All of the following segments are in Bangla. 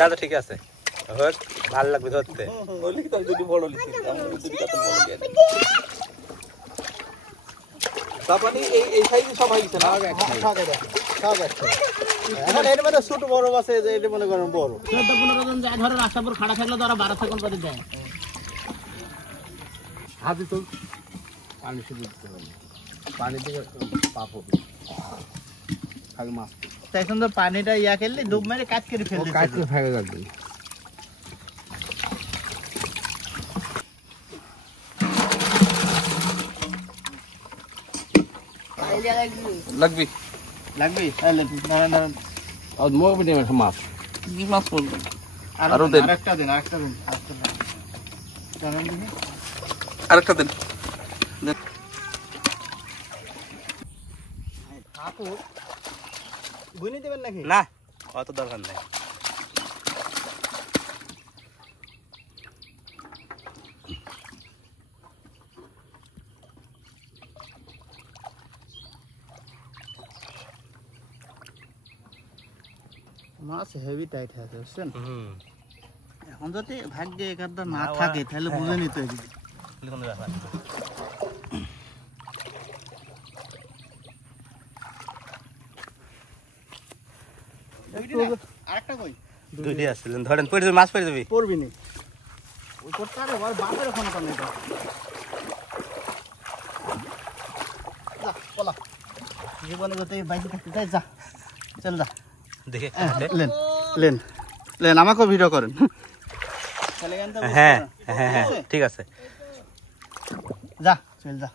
দাদা ঠিক আছে, ভালো লাগবে ধরতে। ছোট বড় আছে, এটা মনে করেন বড় 14-15 জন যায় ধরো, রাস্তাপুর খাড়া থাকলে তো ওরা 12 সেকেন্ড করে দেয়। হাতে তো পানি শুধু দিতে হবে, পানি থেকে পাপ হবে খালি মাছ। তাই সুন্দর পানিটা ইয়া খেললে ডুব মেরে কাজ করে ফেলতে, কাজ করে ফেলে যাবে। লাগবি লাগবে তাহলে আর মোবাইলে মাছ কি মাছ পড়বে। আরো দেন, আরেকটা দিন জানেন দিন, আরেকটা দেন। আপু গুনি দেবেন নাকি? না, অত দরকার নাই। মাছ হেভি টাইট আছে বুঝছেন। এখন যদি ভাগ্যে একাদা না থাকে তাহলে বুঝে নিতে হবে। কোনো ব্যাপার না। আরেকটা কই দুইটাই আসছিলেন, ধরেন পড়ে যাবে, মাছ পড়ে যাবে। পড়বি নি ওই করতে আরে ওর বাপের ওখানে তো নেই। যা পলা, জীবনে যদি বাইকে থাকতে চাই যা, চল যা দেখে লেন লেন লেন, আমাকেও ভিডিও করেন। হ্যাঁ হ্যাঁ হ্যাঁ ঠিক আছে, যা চল যা।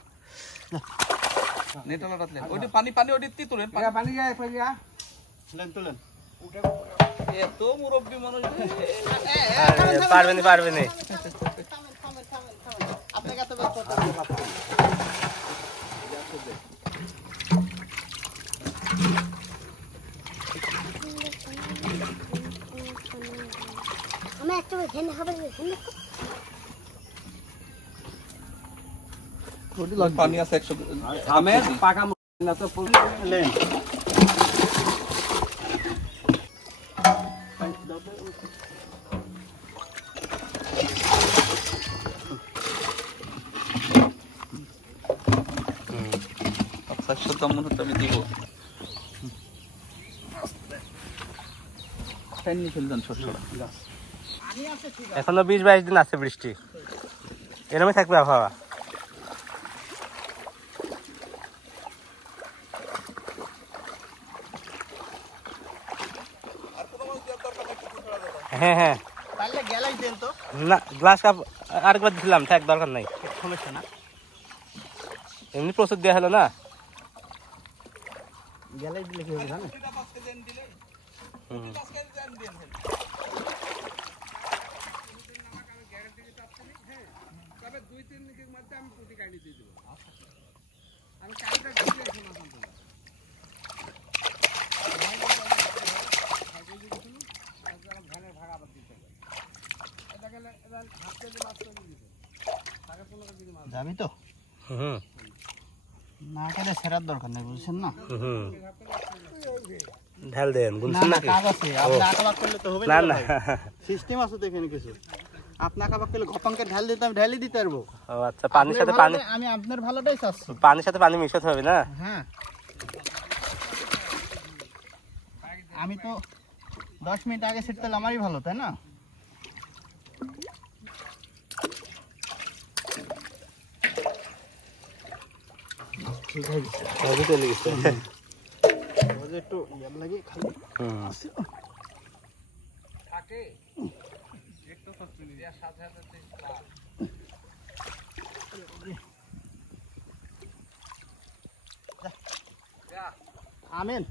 পানি পানি ওটি তুলেন, পানি গায়ে লেন তুলেন। এত মুরব্বী মানুষ পারবেনি পারবেনি। আপনাকে এত বের করতে হবে। আমি একটা এখানে হবে পানি আছে 100 আমে পাকা আছে লেন আমি দিব এখনো 20-22 দিন আছে বৃষ্টি, এরকমই থাকবে আবহাওয়া। হ্যাঁ হ্যাঁ তাহলে গেলাই দেন তো। না, গ্লাস কাপ আরেকবার দিলাম, থাক দরকার নাই, সমস্যা না, এমনি প্রচুর দেওয়া হলো না। গেলাই দিলে কি হবে জানেন? যাবি তো না কেটে সেরার দরকার নেই বুঝছেন না। ঢাল দেন, গুনছেন নাকি? কাজ আছে, আপনি আঁকাবাক করলে তো হবে না না। না সিস্টেম আছে তো এখানে কিছু। আপনি আঁকাবাক করলে ঘপাঙ্কে ঢাল দিতে আমি ঢালি দিতে পারবো। ও আচ্ছা, পানির সাথে পানি, আমি আপনার ভালোটাই চাচ্ছি। পানির সাথে পানি মিশাতে হবে না? হ্যাঁ, আমি তো 10 মিনিট আগে সেট তাহলে আমারই ভালো, তাই না? ঠিক আছে, চলে গেছে। একটু ইয়ার লাগে খালি থাকে একটু তো চিনিয়া সাথে সাথে আমেন।